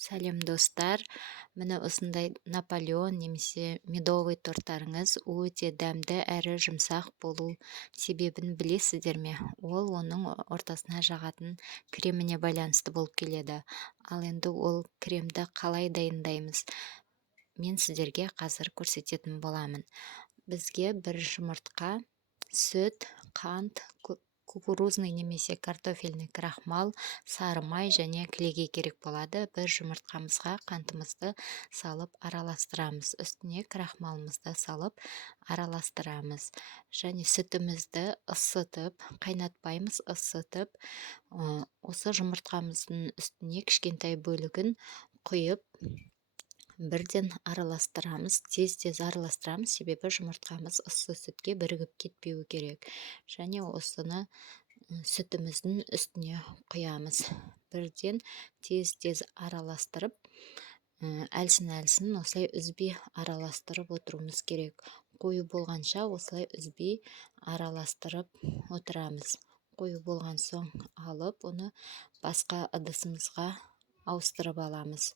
Сәлем достар. Міне осындай Наполеон немесе медовый торттарыңыз өте дәмді әрі жұмсақ болу себебін білесіздер ме? Ол оның ортасына жағатын креміне байланысты болып келеді. Ал енді ол кремді қалай дайындаймыз? Мен сіздерге қазір көрсететін боламын. Бізге бір жұмыртқа, сүт, қант, кукурузный немесе картофельный крахмал, сары май және кілегей керек болады. Бір жұмыртқамызға қантымызды салып араластырамыз. Үстіне крахмалымызды салып араластырамыз. Және сүтімізді ысытып, қайнатпаймыз, ысытып, осы жұмыртқамыздың үстіне кішкентай бөлігін құйып, бірден араластырамыз, тез араластырамыз, себебі жұмыртқамыз ыссы сүтке бірігіп кетпеуі керек. Және осыны сүтіміздің үстіне құямыз. Бірден тез араластырып, әлсін осылай үзбей араластырып отыруымыз керек. Қою болғанша осылай үзбей араластырып отырамыз. Қою болған соң алып, оны басқа ыдысымызға ауыстырып аламыз.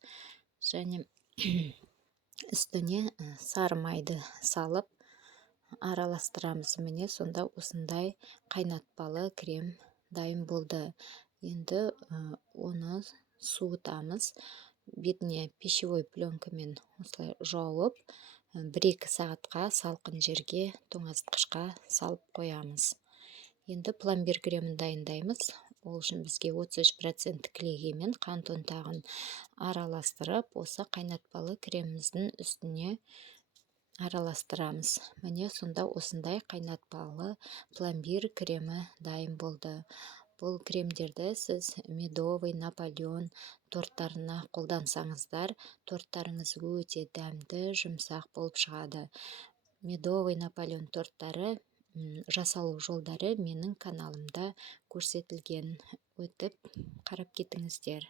Және үстіне сары майды салып араластырамыз. Міне сонда осындай қайнатпалы крем дайын болды. Енді оны суытамыз. Бетіне пищевой пленкамен осылай жауып, 1-2 сағатқа салқын жерге, тоңазытқышқа салып қоямыз. Енді пломбир кремін дайындаймыз. Ол үшін бізге 33% кілегей мен қант ұнтағын араластырып, осы қайнатпалы креміміздің үстіне араластырамыз. Міне сонда осындай қайнатпалы пломбир кремі дайын болды. Бұл кремдерді сіз медовый, Наполеон торттарына қолдансаңыздар, торттарыңыз өте дәмді, жұмсақ болып шығады. Медовый Наполеон торттары жасалу жолдары менің каналымда көрсетілген. Өтіп қарап кетіңіздер.